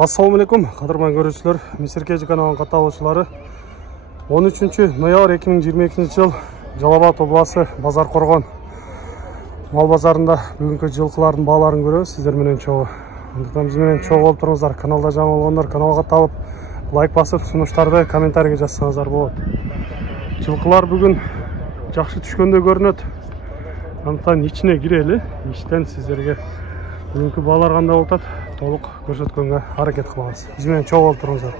Assalamu alaikum, qadrman görüşçüler, Misirkeji kanalının katılımcıları. 13 noyabr 2022 yıl Жалал-Абад обласы Базар Қорған мал базарында бүгінгі жылқылардың бағаларын көрөбүз. Сіздер менен чогуу. Андыктан биз менен чогуу болуп туруңуздар. Каналда жаңы болгондор каналга табып, лайк басып, сунуштарды комментарийге жазсаңыздар болот. Жылкылар бүгүн жакшы түшкөндөй көрүнөт. Андыктан ичине кирели. Иштен сиздерге бүгүнкү бағалар кандай болуп атат толук көрсөткөнгө аракет кылабыз. Биз менен чогуу болуп туруңуздар.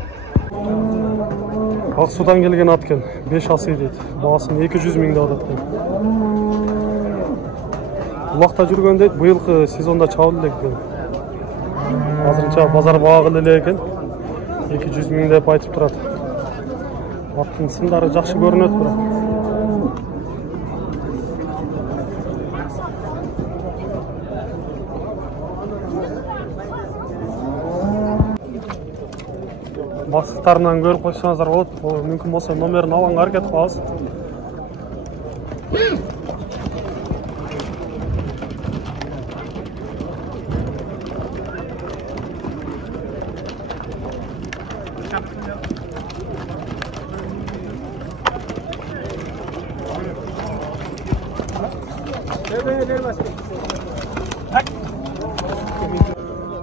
Ак судан келген ат экен, 5 асый дейт. Баасын 200 миң деп атат экен. Улакта жүргөн дейт, быйылкы сезонда чабылды элек экен. Азырынча базар багы эле экен. 200 миң деп айтып турат. Аттын сындары жакшы көрүнөт бирок. Баксыктарынан көрүп койсоңуздар болот. Мүмкүн болсо номерин алганга аракет кылабыз.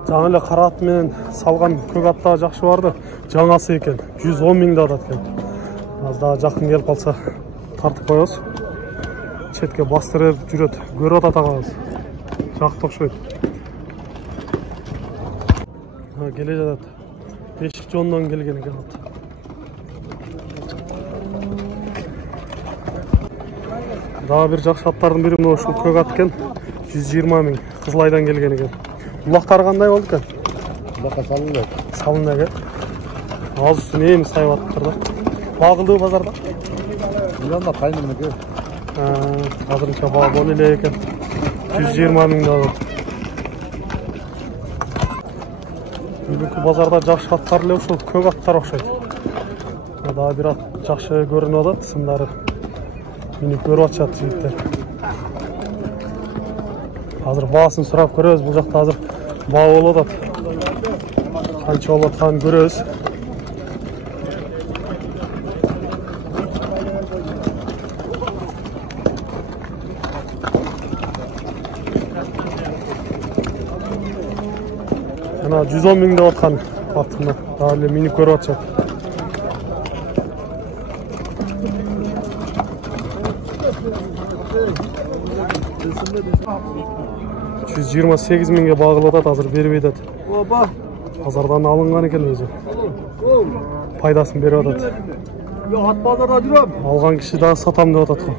Жаңы эле кара ат менен салган көк аттагы жакшы барды. Жаңасы экен, 110 миң деп атат экен. Аз дагы жакын келип калса тартып коебуз. Четке бастырып жүрөт, көрүп атат агабыз. Жакты окшойт. Келе жатат. Бешик жондон келген экен ат. Дагы бир жакшы аттардын бири мына ушул көк ат экен. 120 миң. Кызылайдан келген экен. Улактар кандай болду экен? Улакка салынды. Салынды экен. Аз үстүн эмис тайып атыптыр да. Багылды базарда? Миллионда кайнымыны. Азырынча баа бол эле экен. 120 миң да. Бүгүнкү базарда жакшы аттар эле ушул көк аттар окшойт. Дагы бир ат жакшы көрүнүп атат, сындары минип көрүп атышат жигиттер. Азыр баасын сурап көрөбүз. Бул жакта азыр баа болуп атат. Канча болуп атканын көрөбүз. Ana 110 миң деп аткан аттыны дагы эле минип көрүп атышат. 128 миңге багылып атат, азыр бербей атат. Базардан алынган экен өзү. Пайдасын берип атат. Ат базарда жүрөм. Алган киши дагы сатам деп атат го.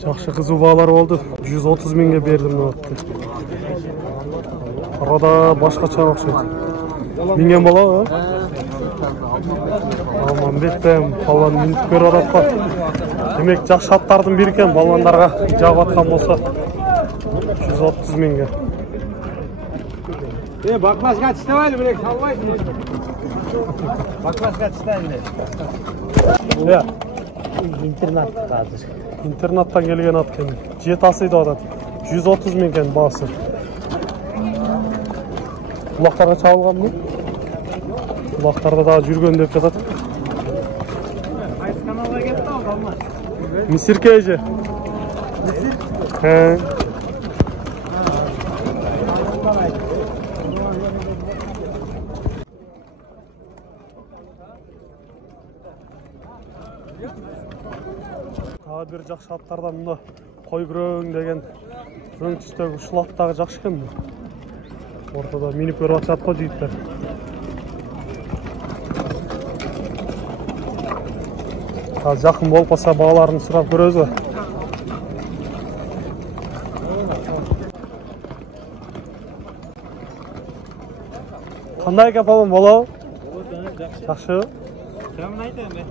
Жакшы кызуу баалар болду. 130 миңге бердим деп атты. Арада башкача окшойт. Минген болобу? Аманбектем балан минип көрүп атат го. Демек жакшы аттардын бири экен, баландарга жагып аткан болсо 130 миңге. Баклашка тиштебайли, билек салбайсың. Баклашка тиштейли. Интернатта азыр. Интернаттан келген ат экен. 7 асый деп атат. 130 миң экен баасы. Улактарга чабылганбы? Улактарда дагы жүргөн деп жатат. Кайсы каналга кетти ал балма? Misirkeji. Bir жакшы аттардан мына кой күрөң деген өң түстөгү ушул аттагы жакшы экен. Ортодо минип көрүп атышат го жигиттер. Азыр жакын болуп калса бааларын сурап көрөбүз. Кандай экен балам, болобу? Жакшы. Жамын айтайын мен.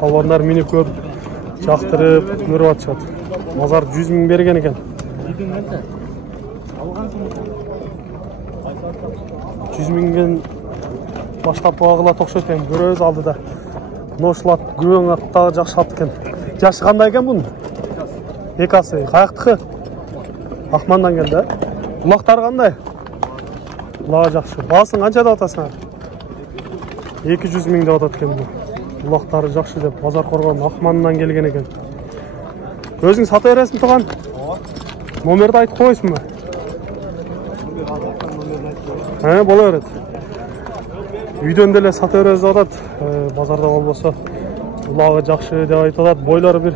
Баландар минип көрүп жақтырып көріп атышат. Базар 100 000 берген екен. 100 000-ден баштап бағыла тоқшат екен. Көрөз алдыда. Ношылат көң аттағы жақшы ат екен. Жашы қандай екен бұның? Екасы. Қаяқтықы? Ақмандан келді. Құлақтар қандай? Құлағы жақшы. Басың қаншада атасың? 200 000 де атат екен бұл. Құлақтары жақшы деп базар қорған Ақманнан келген екен. Өзің сата бересің тұған? Номерді айтып қойсың ба? Бола береді. Үйден деле сата бересіз атат. Базарда болмаса құлағы жақшы деп айтылады. Бойлары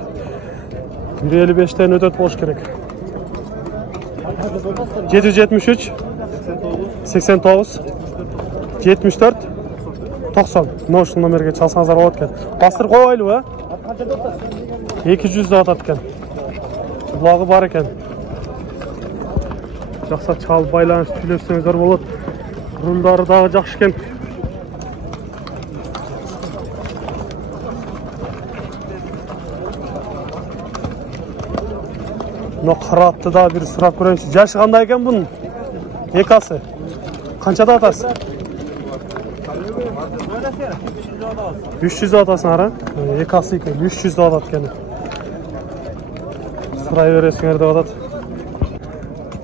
1.55-тен өтет болуш керек. 773 89 74 90 ноушыл номерге чалсаңыздар болады екен. Бастыр қойылы ба? 200 атат екен. Құлағы бар екен. Жақса чал байланыш түйлесеңіздер болады. Рулдары дағы жақшы екен. Мына қаратты да бір сұрап көрейінші. Жашы қандай екен бұның? Екасы. Қаншада атасы? 300 атасын ара? Екасы екен. 300 атат екен. Сұрай бересіңер деп атат.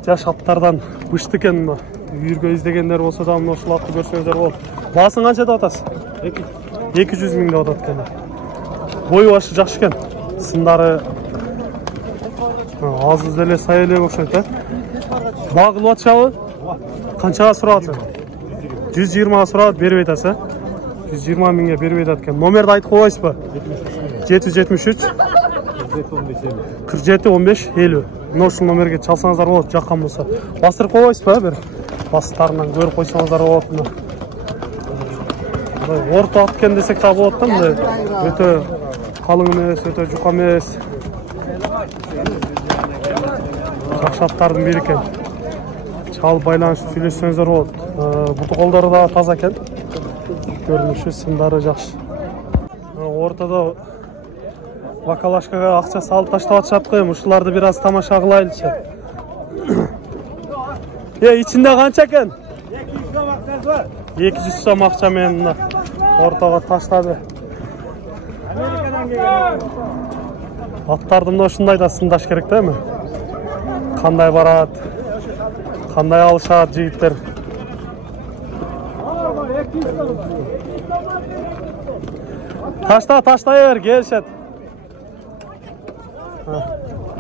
Жаш аттардан бұшты екен мұна. Үйірге іздегендер болса да мұна ұшыл атты көрсеңіздер болды. Басың қаншада атасы? 200 000 де атат екен. Бойы башы жақшы екен. Сындары аз үзделе сайылы оқшайды. Бағыл атшалы? Қаншаға сұрады? 120-ға сұрады, беріп етасы. 120 000-ге беріп етаткен. Номерді айтып қойсыз ба? 773 47 15 50. Ношыл номерге чалсаңыздар болады, жаққан болса. Бастырып қойсыз ба? Бір бастарынан көріп қойсаңыздар болады. Орта аткен десек та болады. Өте қалың емес, өте жұқа емес. Жақшаттардың бері екен. Чал байланыш сөйлессеңіздер болады. Бұты қолдары да таза екен. Көрініші сындары жақшы. Ортада бакалашкаға ақша салып таштап атшап қойым. Ұшыларды біраз тамаша қылайлышы. Içinde қанша екен? 200 сом ақша мен ортаға таштады. Аттардың ұшындай да сындаш керек де ме? Қандай барады, қандай алышады жігіттер. Таштай бер, келшет.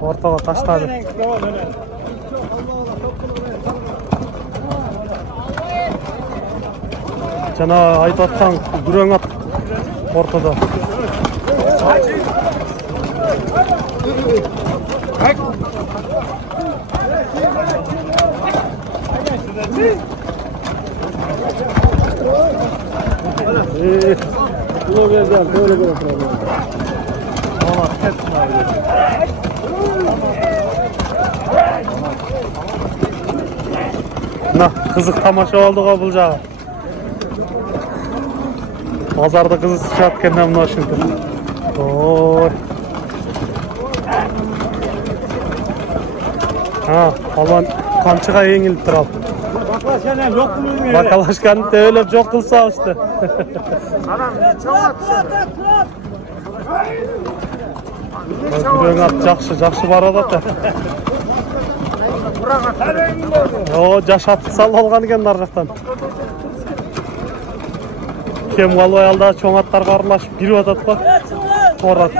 Ортаға таштады. Жана айтып атқан күрең ат ортада. Қызық тамаша болдыға бұл жағы. Базарды қызы сычат кеннен мұна шынтыр. Алан қамшыға еңіліп тұрал. Бакалашканы тәуелеп жоқ қылса ұшты. Күрең ат жақшы барады аты. Жаш атты салып алған екен нар жақтан. Кем қалбай алда чоң аттар барлашып кіріп атады ба? Торат.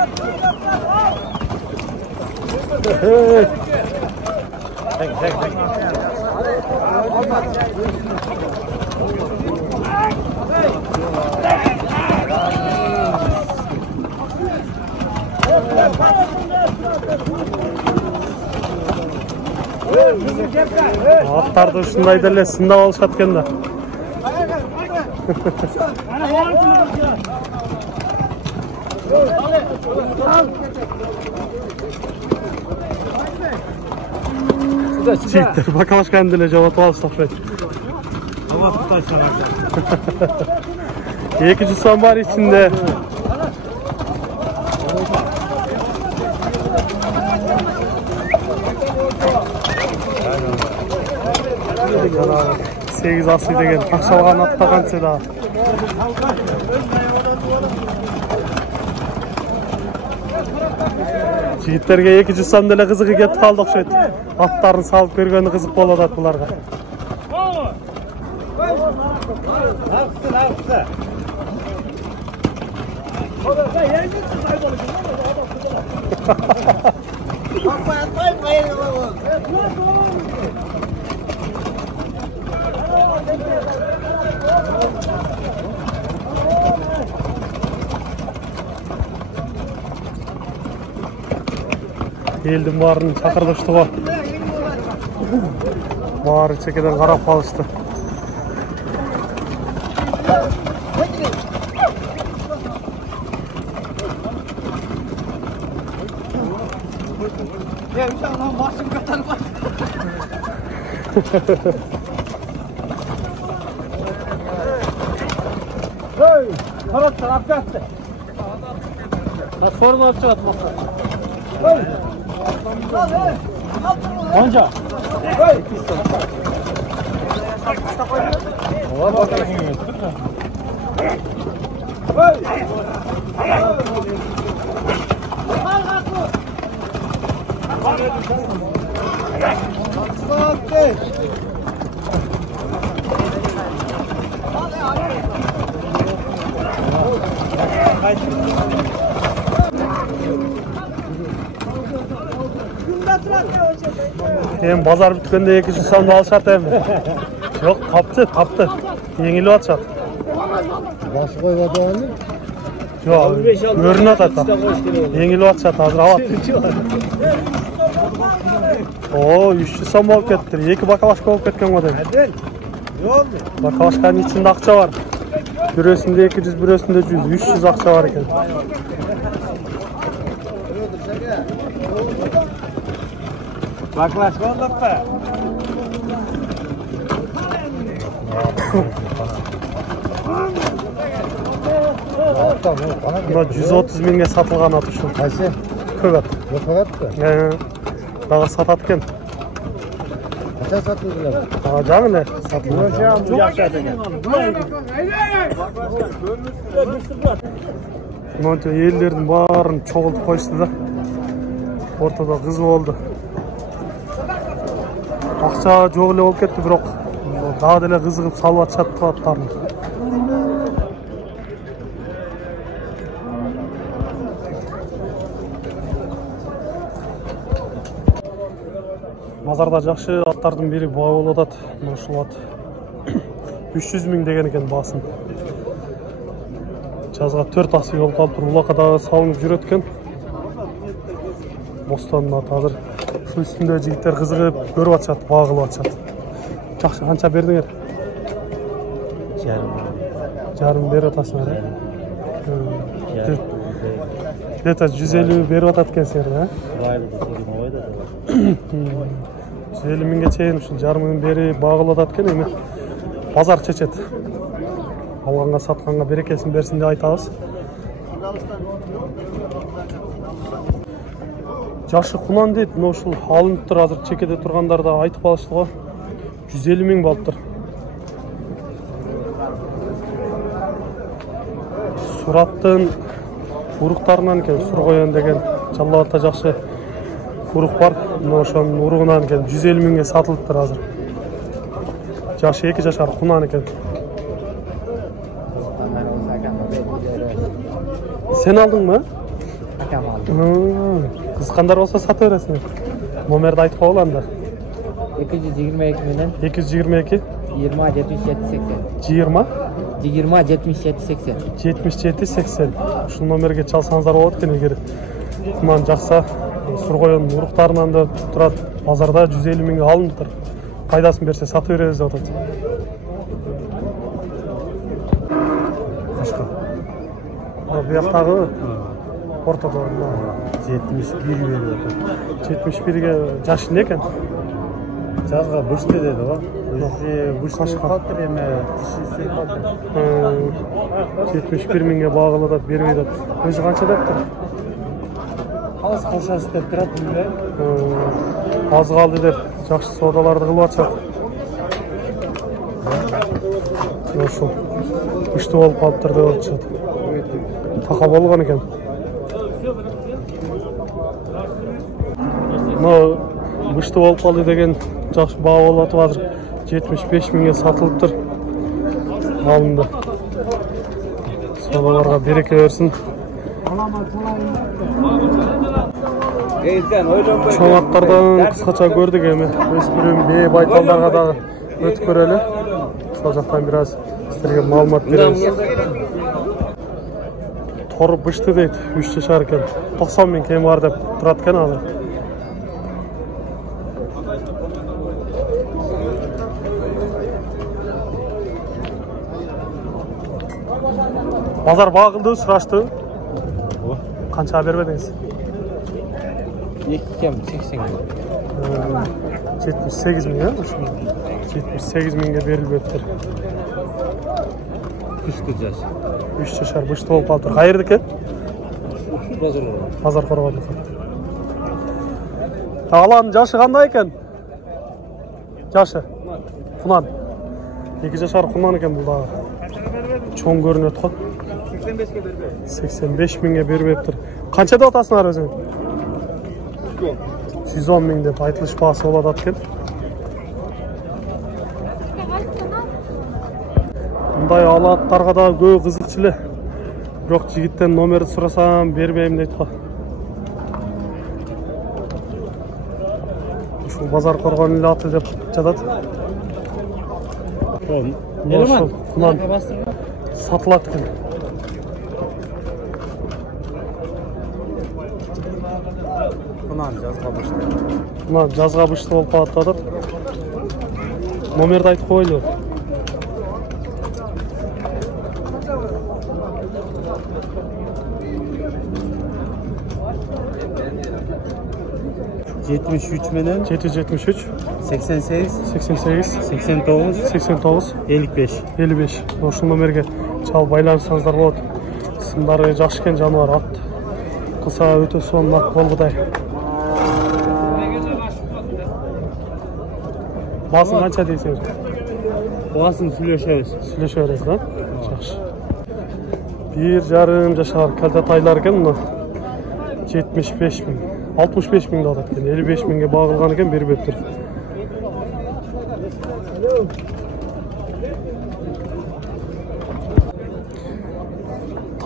Аттарды ұшындай дәле сындап алышат екен да. Жігіттер бакалашканы дәле жауатып алышты оқшайды. 200 сом бар içinde. Жаңағы 8 асый деген тақшалған атта қанша да. Жігіттерге 200 сом деле қызығы кетіп қалды ұқсайды. Аттарын салып бергені қызық болады бұларға. Елдің барын шақырдышты ғой. Бары чекеден қарап қалышты. Taraf taraf yaptı. Sorun olacak masa. Onca. Ola bakalım. Hem bazar bitkende 200 somda alışat hem. Yok, taptı. Yengili atışat. Başı koymadı onu. Yok, görünü atat. Yengili atışat, hazır avat. Oo, 300 som olup kettir. 2 bakalaşka olup ketken o dedim. Bakalaşkanın içinde akça var. Birösünde 200, birösünde 100, 300 akça var eken. Baklaş olduk be. Buna 130 minge satılgan at uşun. Qaysi? Köp at. Yok atdı. Dağı satat eken. Kaça satıldılar? Dağı canı ne? Satılgan. Bu yaşadı. Monte ellerдің барын çoğultup koyuştu da. Ortada kız oldu. Akça жоқ эле болуп кетти, бирок дагы деле кызыгып салып атышат аттарын. Базарда жакшы аттардын бири баа болуп атат. Ушул ат 300 миң деген экен баасын. Жазга 4 асый болуп калыптыр. Улакка дагы салынып жүрөт экен. Бостандын аты азыр ушул үстүндө жигиттер кызыгып көрүп атышат, баа кылып атышат. Жакшы, канча бердиңер? Жарым берип атасыңар, э? Где-то 150 берип атат экенсиңер, э? 150 миңге чейин ушул жарымын берип баа кылып атат экен, эми базар чечет. Алганга сатканга берекесин берсин деп айтабыз. Жашы кунан дейт, мына ушул алыныптыр, азыр чекеде тургандар да айтып калышты го. 150 миң болуптур. Сураттын уруктарынан экен, Сургоян деген Жалал Абадта жакшы урук бар. Мына ошонун уругунан экен 150 миңге сатылыптыр азыр. Жашы 2 жашар кунан экен. Sen aldın mı? Akam aldı. Kıskanlar olsa satı öğretsin. Номерді айтып қойланды. 222 менен 222 20 77 80. 20 20 77 80. 77 80. Ушул номерге чалсаңыздар болот экен, эгер кунан жакса. Сургоюн уруктарынан да турат. Базарда 150 миңге алыныптыр. Пайдасын берсе сатып беребиз деп атат. Бияктагы ортодо 71 veriyor. 71'ge жашы не экен? Жазга бышты dedi o. Бышты калтыр эме тишиси калтыр. 71 миңге багылып атат, бербей атат. Өзү канча дептир? Az калшасы деп турат билбейм. Аз калды деп жакшы соодаларды кылып атышат. ошол күчтүү болуп калыптыр деп атышат. Така болгон экен. Мына күчтүү болуп калды деген жакшы баа болуп атып азыр 75 миңге сатылыптыр. Алынды. Саудаларга береке берсин. Чоң аттардан кыскача көрдүк эми. Өспүрүм бээ байталдарга дагы өтүп көрөлү. Сол жактан бир аз силерге маалымат беребиз. Тор бышты дейт, 3 жашар экен. 90 миң кем бар деп турат экен азыр. Базар багылды, сурашты. Канча бербедиңиз? 2 кем 80 миң. 78 миң, 78 миңге берилбептир. 3 жаш. 3 жашар бышты болуп калыптыр. Кайердики? Базар Коргондук. Аланын жашы кандай экен? Жашы? Кунан. 2 жашар кунан экен бул дагы. Чоң көрүнөт го. 85 миңге бербептир. Канча деп атасыңар өзүң? 110 миң деп айтылыш баасы болот экен. Мындай алааттарга да көп кызыкчу эле. Бирок жигиттен номерди сурасам бербейм дейт го. Ушул базар Коргон эле аты деп жатат. Ошол кунан сатылат экен. Кунан жазга бышты болуп калат деп атат. Номерди айтып коелу. менен 773 88 88 89 89 55. 55. Ошол номерге чалып байланышсаңыздар болот. Сымдары жакшы экен, жаныбар ат. Кылса өтө сонун ат болгудай. Баасын канча дейсиңер? Баасын сүйлөшөбүз. Сүйлөшөбүз, да? Жакшы. 1,5 жашар калтатайлар экен мына. 75 миң. 65 миң да атат экен. 55 миңге багылган экен, бербептир.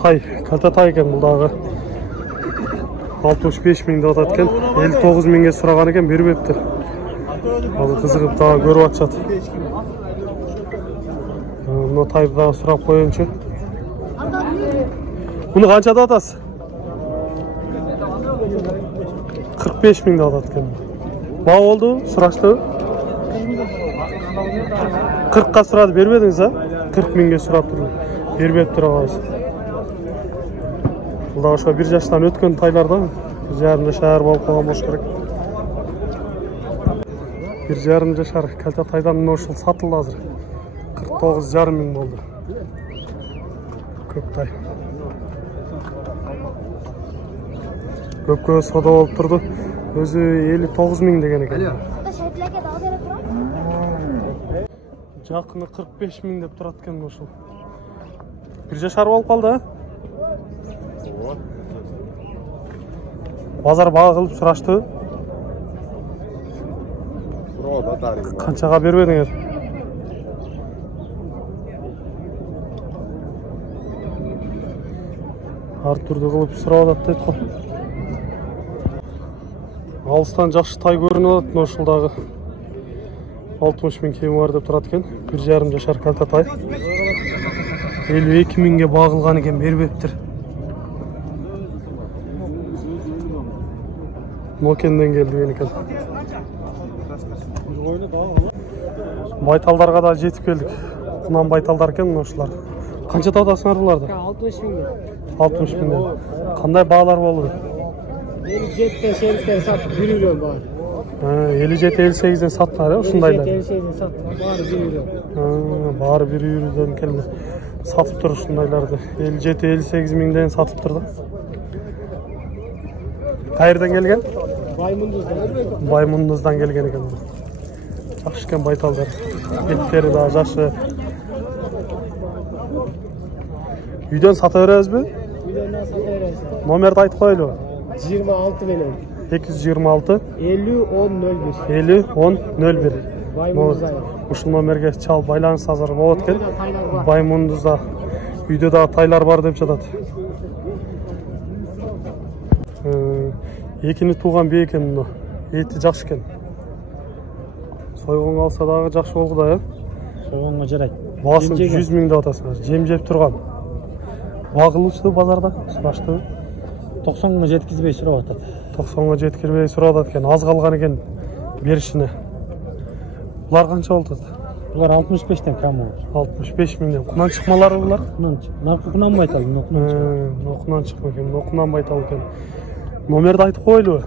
Тай, калтатай экен бул дагы. 65 миң да атат экен. 59 миңге сураган экен, бербептир. Азыр кызыгып дагы көрүп атышат. Мына тайды дагы сурап коеюнчу. Муну канчада атасыз? 45 миң да атат экен. Баа болду, сурашты. 40ка сурады, бербедиңиз, а? 40 миңге сурап турду. Бербептир агабыз. Бул дагы ошо 1 жаштан өткөн тайлар да. 1,5 жашар болуп калган болуш керек. 1,5 жашар калтатайдан мына ушул сатылды азыр. 49,5 миң болду. Көк тай. Көпкө сода болуп турду. Өзү 59 миң деген экен. Жакыны 45 миң деп турат экен ушул. 1 жашар болуп калды, а? Базар баа кылып сурашты. Канчага бербедиңер? Ар түрдүү кылып сурап атат дейт го. Алыстан жакшы тай көрүнүп атат, ошол дагы 60 миң кеми бар деп турат экен. 1,5 жашар калтатай. 52 миңге багылган экен, бербептир. Нокенден келди экен. Байталдарга да жетип келдик. Кунан байталдар экен ошолар. Канча татасыңар буларды? 60 миң. 60 миң. Кандай баалар болду? 57-8 сатып 1 миллион бар. 57-58ден саттыңар, ушундайлар. 57-8ден сатып, баары 1 миллион. Баары 1 миллион келди. Сатып тур ушундайларды. 57-58 миңден сатып турду. Кайерден келген? Баймундуздан келген экен. Жакшы экен байталдар. Эттери да жакшы. Үйден сата бересizби? Үйден сата бересиz. Номерди айтып коелу. 26 менен. 226 50 10 01. 50 10 01. Баймундузда. Ушул номерге чалып байланышсаңыздар болот экен. Баймундузда үйдө дагы тайлар бар деп жатат. Экини тууган бий экен мына. Эти жакшы экен. Сойгонго алса дагы жакшы болду да, Сойгонго жарайт. Баасын 100 000 деп атасыңар. Жем жеп турган. Багылуучу базарда сураштыбы? 90-га жеткизбей сурап атат. 90-га жеткирбей сурап атат экен. Аз калган экен беришине. Булар канча болот? Булар 65тен кам болот. 65 000ден. Кунан чыкмалары булар? Наркы кунан байтал, Нокунан чыкма экен, нокунан байтал экен. Номерди айтып коелубу?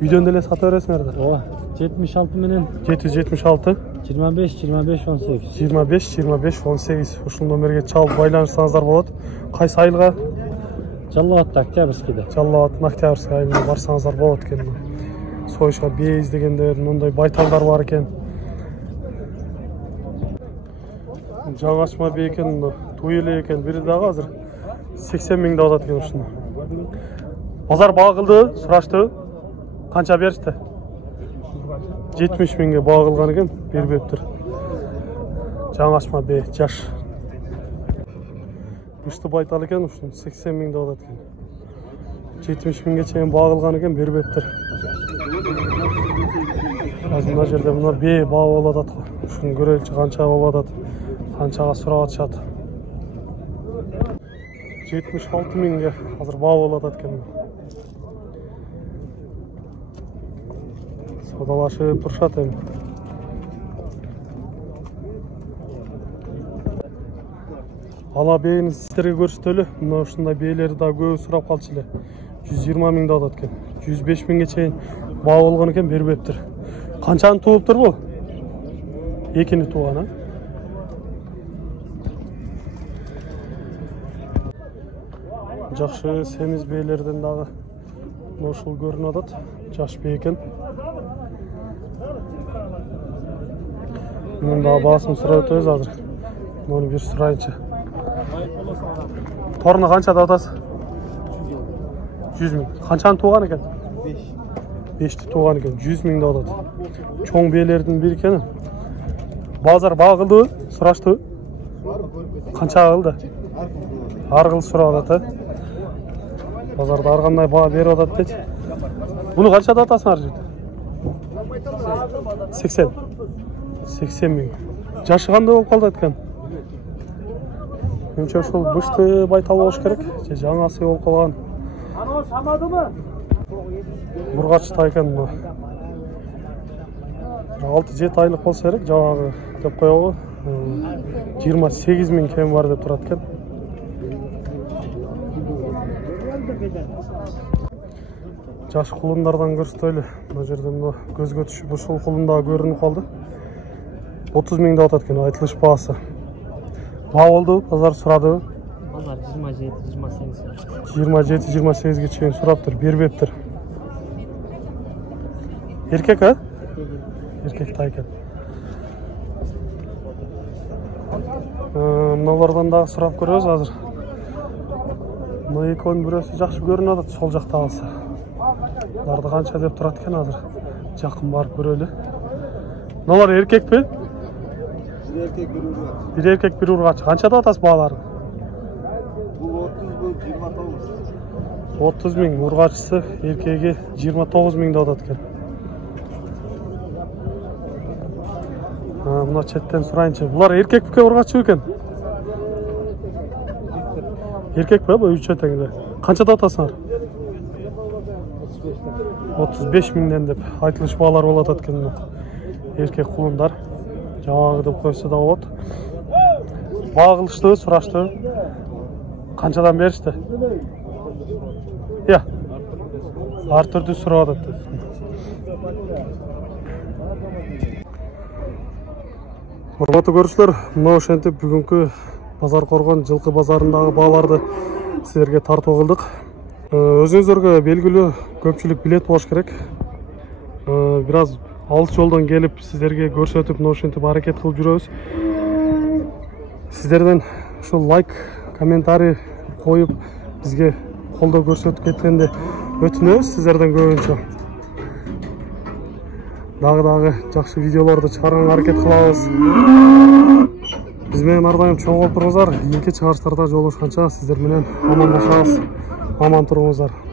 Үйдөн деле сата бересиңер да. Ооба. 76 менен 776 25 25 18. 25 25 18. Ушул номерге чалып байланышсаңыздар болот. Кайсы айылга? Жалал атты Октябрьскийде. Жалал аттын Октябрьский айылына барсаңыздар болот экен. Сойышка бие издегендер, мындай байталдар бар экен. Жаңашма бие экен, туй эле экен. Бири дагы азыр 80 000 деп атат экен ушуну. Базар багылды, сурашты. Канча беришти? 70 000ге багылган экен, бербептир. Жаңашма бие, жаш. Ушты байтал экен, ушун 80 000 деп атат экен. 70 000ге чейин багылган экен, бербептир. Азыр мына жерде мына бие багып алып атат. Ушуну көрөлүчү канча болуп атат, канчага сурап атышат. 76 000ге азыр багып алып атат экен. Саудалашып турушат эми. Ала бейini сіздерге көрсөтөлү. Мына ушундай бейлерди да көп сурап калчу эле. 120 000 деп атат экен. 105 000ге чейин баа болгон экен, бербептир. Канчаны туулуптур бул? Экини тууган, а? Жакшы семиз бейлерден дагы ушул көрүнүп атат. Жаш бей экен. Мунун дагы баасын сурап өтөбүз азыр. Муну бир сурайынчы. Торну канча деп атасыз? 100 000. Канчаны тууган экен? 5ти тууган экен. 100 000 деп атат. Чоң бейлердин бири экен. Базар багылды, сураштыбы? Канча кылды? Ар кыл сурап атат, Базарда ар кандай баа берип атат дейт. Буну канча деп атасыңар жерде? 80 000. Жашы кандай болуп калды экен? Менимче ушул бышты байтал болуш керек. Же жаңасы болуп калган. Аны самадымы? Бургачта экен бу. 6-7 айлык болсо керек, жабагы деп коебу. 28 000 кем бар деп турат экен. Жаш кулундардан көрсөтөлү. Мына жерде мына көзгө түшүп ушул кулун дагы көрүнүп калды. 30 000 деп атат экен айтылыш баасы. Баа болду, базар сурадыбы? Базар 27-28. 27-28ге чейин сураптыр, бербептир. Эркек, а? Эркек та экен. Мыналардан дагы сурап көрөбүз азыр. Мына экөөнүн бирөөсү жакшы көрүнүп атат, сол жакта калса. Буларды канча деп турат экен азыр. Жакын барып көрөлү. Мыналар эркекпи? Bir erkek bir urgaç. Kança da atası bağları? Bu 30, bu 29. 30 000 urgaçısı erkeğe 29 000 da atatken. Buna chatten surayınca. Bular erkek mi urgaçı eken? Erkek mi bu üç ötengide? Kança da atasınlar? 35 000'den dep aytılış bağlar bol atatken. Erkek kulundar. Жаңағы деп қойса да болады. Бағылышты, сұрашты. Қаншадан берішті? Ар түрді сұрап атады. Құрметті көрушілер, мына ошентип бүгінгі Базарқорған жылқы базарындағы бағаларды сіздерге тарту қылдық. Өзіңіздерге белгілі көпшілік билет болуш керек. Biraz алыс жолдан келіп сіздерге көрсөтүп, ошентип аракет кылып жүрөбүз. Сіздерден ушул лайк комментарий коюп бизге колдоо көрсөтүп кеткенди өтүнөбүз сиздерден көбүнчө. Дагы жакшы видеолорду чыгарганга аракет кылабыз. Биз менен ар дайым чоң болуп туруңуздар. Кийинки чыгарыштарда жолугушканча сиздер менен амандашабыз. Аман туруңуздар.